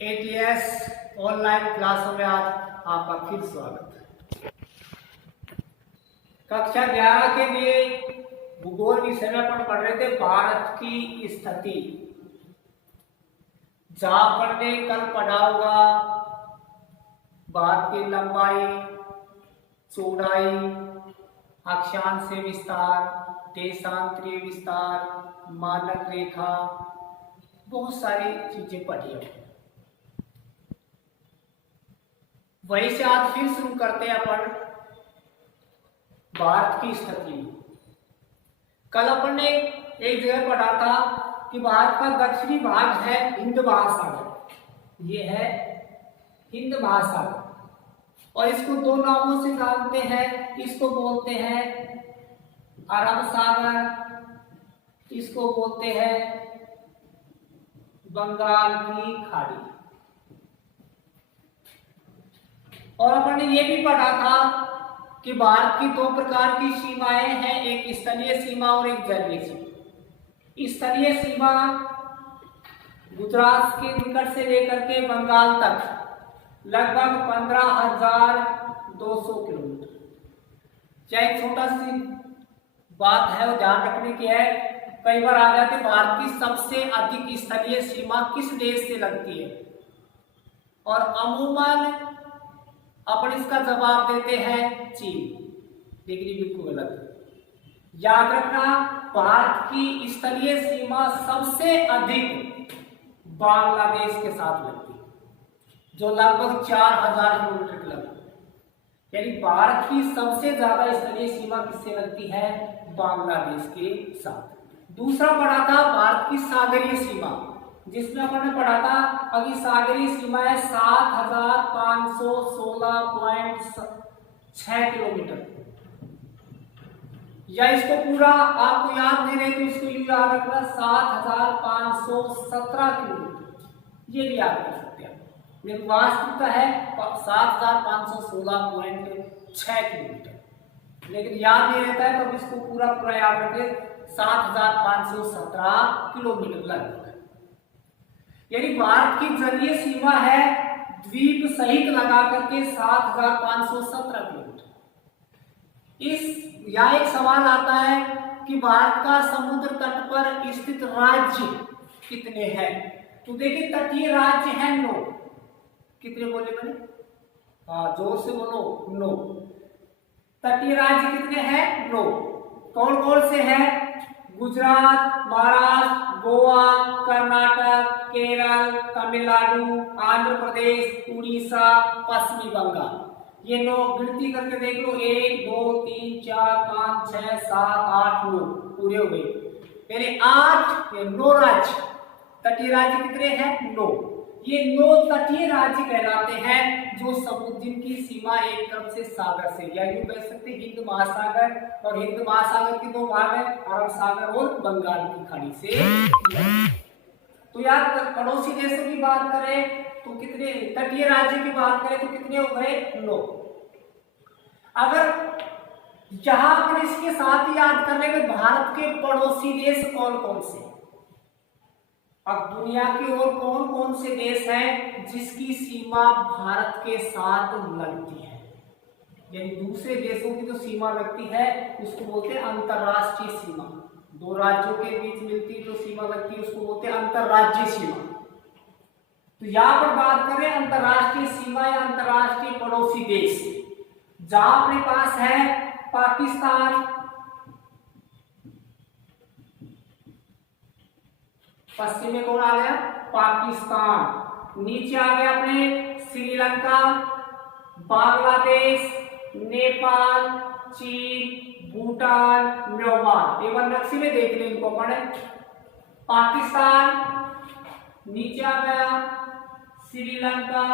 ATS online क्लासों में आज आपका फिर स्वागत। कक्षा 11 के लिए भूगोल विषय में अपन पढ़ रहे थे भारत की स्थिति। जहां अपन ने कल पढ़ा होगा भारत की लंबाई, चौड़ाई, अक्षांश विस्तार, देशांतरीय विस्तार, मानक रेखा, बहुत सारी चीजें पढ़ी है। वहीं से आज फिर शुरू करते हैं अपन भारत की स्थिति। कल अपन ने एक जगह पढ़ा था कि भारत का दक्षिणी भाग है हिंद महासागर। ये है हिंद महासागर और इसको दो नामों से जानते हैं। इसको बोलते हैं अरब सागर, इसको बोलते हैं बंगाल की खाड़ी। और अपन ने ये भी पढ़ा था कि भारत की दो प्रकार की सीमाएं हैं, एक स्थलीय सीमा और एक जलीय सीमा। स्थलीय सीमा गुजरात के निकट से लेकर के बंगाल तक लगभग 15,200 किलोमीटर। चाहे छोटा सी बात है वो ध्यान रखने की है, कई बार आ जाते भारत की सबसे अधिक स्थलीय सीमा किस देश से लगती है, और अमूमन अपन इसका जवाब देते हैं चीन, लेकिन ये बिल्कुल गलत है। याद रखना, भारत की स्थलीय सीमा सबसे अधिक बांग्लादेश के साथ लगती है, जो लगभग 4,000 किलोमीटर की लगती है। यानी भारत की सबसे ज्यादा स्थलीय सीमा किससे लगती है? बांग्लादेश के साथ। दूसरा पढ़ा था भारत की सागरीय सीमा, जिसमें अपन ने पढ़ा था अभी सागरीय सीमा है 7,516.6 किलोमीटर। या इसको पूरा आपको याद नहीं रहे तो इसको याद रखना 7,517 किलोमीटर, ये भी याद रख सकते हैं। लेकिन वास्तविकता है 7,516.6 किलोमीटर, लेकिन याद नहीं रहता है तो इसको पूरा पूरा याद रखें 7,517 किलोमीटर लगभग। यानी भारत की जलीय सीमा है द्वीप सहित लगा करके 7,517 किलोमीटर। यहाँ एक सवाल आता है कि भारत का समुद्र तट पर स्थित राज्य कितने हैं? तो देखिए तटीय राज्य है 9। कितने बोले मैंने? हाँ, जोर से बोलो 9। तटीय राज्य कितने हैं? 9। कौन कौन से हैं? गुजरात, महाराष्ट्र, गोवा, कर्नाटक, केरल, तमिलनाडु, आंध्र प्रदेश, उड़ीसा, पश्चिमी बंगाल। ये 9 गिनती करके देख लो, 1 2 3 4 5 6 7 8 9 पूरे हो गए। यानी 8 ये 9 राज्य। तटीय राज्य कितने हैं? 9। ये 9 तटीय राज्य कहलाते हैं जो समुद्र की सीमा एक तरफ से सागर से, या यूं कह सकते हैं हिंद महासागर, और हिंद महासागर के 2 भाग है, अरब सागर और बंगाल की खाड़ी से। तो यार पड़ोसी देशों की बात करें तो कितने, तटीय राज्य की बात करें तो कितने हो गए? 9। अगर यहां पर इसके साथ ही याद करने में भारत के पड़ोसी देश कौन कौन से, अब दुनिया की और कौन कौन से देश हैं जिसकी सीमा भारत के साथ लगती है, यानी दूसरे देशों की जो सीमा लगती है उसको बोलते हैं अंतरराष्ट्रीय सीमा। 2 राज्यों के बीच मिलती जो सीमा लगती है उसको बोलते हैं अंतरराज्यीय सीमा। तो यहां पर बात करें अंतरराष्ट्रीय सीमा या अंतरराष्ट्रीय पड़ोसी देश, जहां अपने पास है पाकिस्तान, पश्चिम में कौन आ गया? पाकिस्तान। नीचे आ गया अपने श्रीलंका, बांग्लादेश, नेपाल, चीन, भूटान, म्यांमार। एक बार नक्शे में देख लें इनको पढ़े। पाकिस्तान नीचे आ गया, श्रीलंका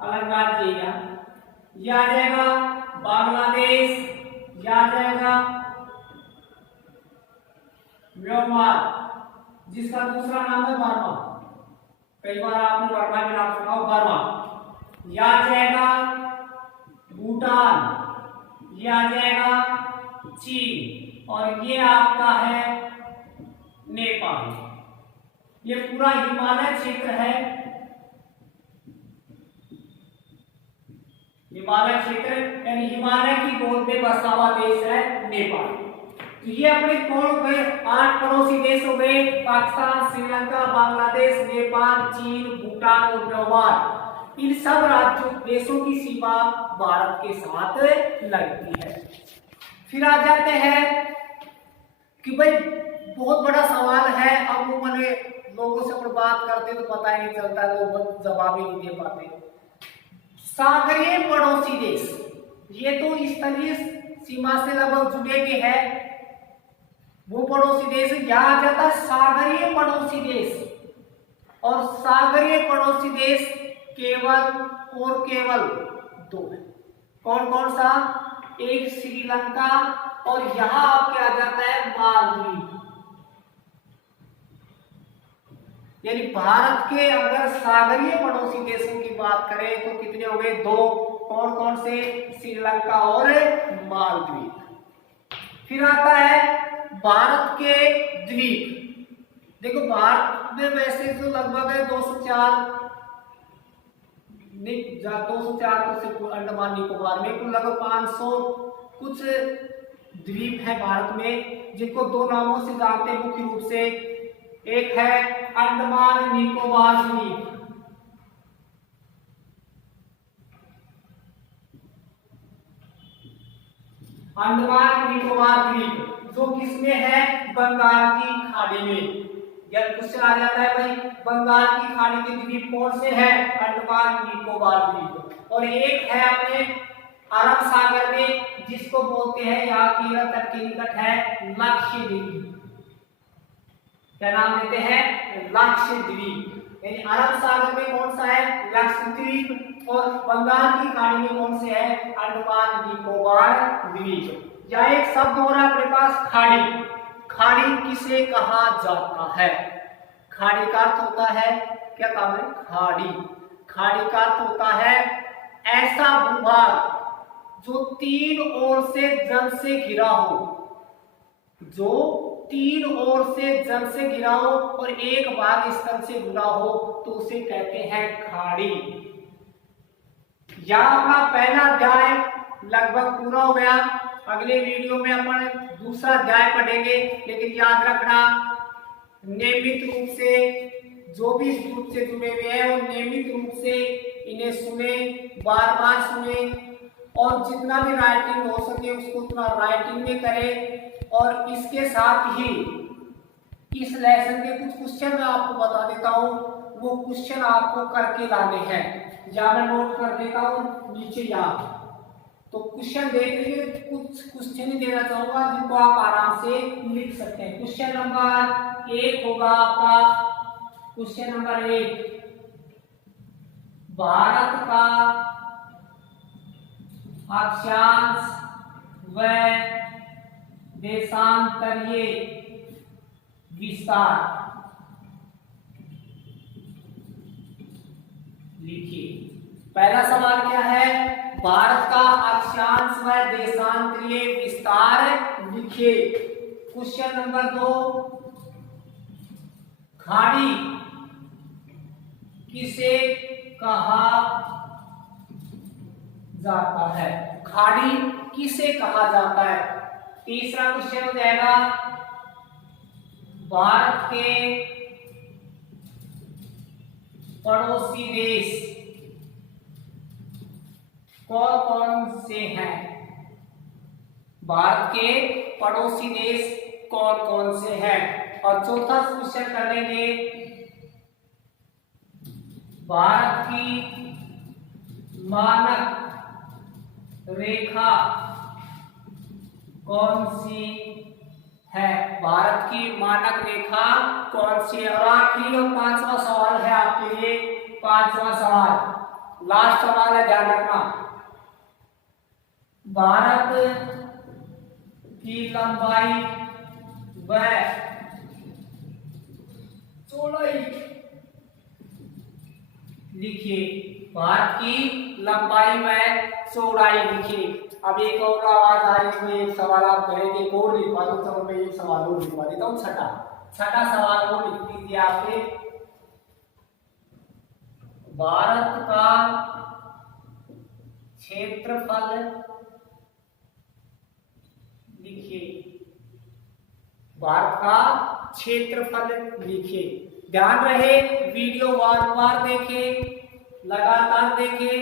अलग राज्य, यह आ जाएगा बांग्लादेश, यह आ जाएगा म्यांमार, जिसका दूसरा नाम है बर्मा। कई बार आपने बर्मा के नाम सुना हो, बर्मा। यह आ जाएगा भूटान, यह आ जाएगा चीन, और ये आपका है नेपाल। ये पूरा हिमालय क्षेत्र है हिमालय क्षेत्र यानी हिमालय की गोद में बसा हुआ देश है नेपाल। तो ये अपने कौन हो गए, 8 पड़ोसी देश हो गए, पाकिस्तान, श्रीलंका, बांग्लादेश, नेपाल, चीन, भूटान और म्यांमार। इन सब राज्यों देशों की सीमा भारत के साथ लगती है। फिर आ जाते हैं कि भाई बहुत बड़ा सवाल है, अब वो मैंने लोगों से अपन बात करते तो पता ही नहीं चलता, लोग जवाब ही नहीं दे पाते। सागरीय पड़ोसी देश, ये तो स्थलीय सीमा से लगभग जुड़े हुए हैं, वो पड़ोसी देश यहाँ आ जाता है सागरीय पड़ोसी देश। और सागरीय पड़ोसी देश केवल और केवल 2 है। कौन कौन सा, एक श्रीलंका और यहाँ आपके आ जाता है मालदीव। यानी भारत के अगर सागरीय पड़ोसी देशों की बात करें तो कितने हो गए, 2। कौन कौन से, श्रीलंका और मालदीव। फिर आता है भारत के द्वीप। देखो भारत में वैसे तो लगभग है 204 तो सिर्फ अंडमान निकोबार में, कुल लगभग 500 कुछ द्वीप है भारत में, जिनको 2 नामों से जानते हैं मुख्य रूप से। एक है अंडमान निकोबार द्वीप, अंडमान निकोबार द्वीप जो किसमें है, बंगाल की खाड़ी में। जब क्वेश्चन आ जाता है भाई बंगाल की खाड़ी के द्वीप कौन से हैं, अंडमान निकोबार द्वीप। और एक है अपने अरब सागर में, जिसको बोलते हैं यहाँ की तट के निकट है लक्षद्वीप। क्या नाम देते हैं, लक्षद्वीप। यानी अरब सागर में कौन सा है, लक्षद्वीप, और बंगाल की खाड़ी में कौन से है, अंडमान निकोबार द्वीप। या एक शब्द हो रहा है अपने पास खाड़ी। खाड़ी किसे कहा जाता है, खाड़ी का अर्थ होता है, क्या काम है, खाड़ी। खाड़ी का अर्थ होता है ऐसा भूभाग जो 3 ओर से जल से घिरा हो, जो 3 ओर से जल से घिरा हो और एक भाग स्थल से जुड़ा हो, तो उसे कहते हैं खाड़ी। यहाँ अपना पहला अध्याय लगभग पूरा हो गया। अगले वीडियो में अपन दूसरा अध्याय पढ़ेंगे, लेकिन याद रखना नियमित रूप से जो भी इस ग्रुप से जुड़े हुए हैं वो नियमित रूप से इन्हें सुने, बार बार सुने, और जितना भी राइटिंग हो सके उसको उतना राइटिंग में करें। और इसके साथ ही इस लेसन के कुछ क्वेश्चन मैं आपको बता देता हूँ, वो क्वेश्चन आपको करके लाने हैं, या मैं नोट कर देता हूँ नीचे यहाँ। तो क्वेश्चन देख लीजिए, कुछ क्वेश्चन ही देना चाहूंगा जिनको आप आराम से लिख सकते हैं। क्वेश्चन नंबर 1 होगा आपका, क्वेश्चन नंबर 1, भारत का अक्षांश व देशांतरीय विस्तार लिखिए। पहला सवाल क्या है, भारत का अक्षांश व देशांतरीय विस्तार लिखिए। क्वेश्चन नंबर 2, खाड़ी किसे कहा जाता है, खाड़ी किसे कहा जाता है। तीसरा क्वेश्चन हो जाएगा, भारत के पड़ोसी देश कौन कौन से हैं, भारत के पड़ोसी देश कौन कौन से हैं। और चौथा क्वेश्चन कर लेंगे, भारत की मानक रेखा कौन सी है, भारत की मानक रेखा कौन सी है। और आखिरी और 5वां सवाल है आपके लिए, 5वां सवाल लास्ट सवाल है, ध्यान रखना। भारत की लंबाई व चौड़ाई लिखिए, भारत की लंबाई व चौड़ाई लिखिए। अब एक और आवाज आ रही है, एक सवाल आप करेंगे, एक और लिखवा दो, चलो मैं एक सवाल और लिखवा देता हूँ, छठा सवाल और लिख दीजिए आपके। भारत का क्षेत्रफल लिखिए, भारत का क्षेत्रफल लिखिए। ध्यान रहे वीडियो बार बार देखें, लगातार देखें,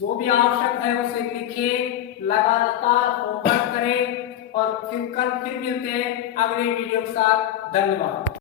जो भी आवश्यक है उसे लिखें, लगातार होमवर्क करें और फिर कल फिर मिलते हैं अगले वीडियो के साथ। धन्यवाद।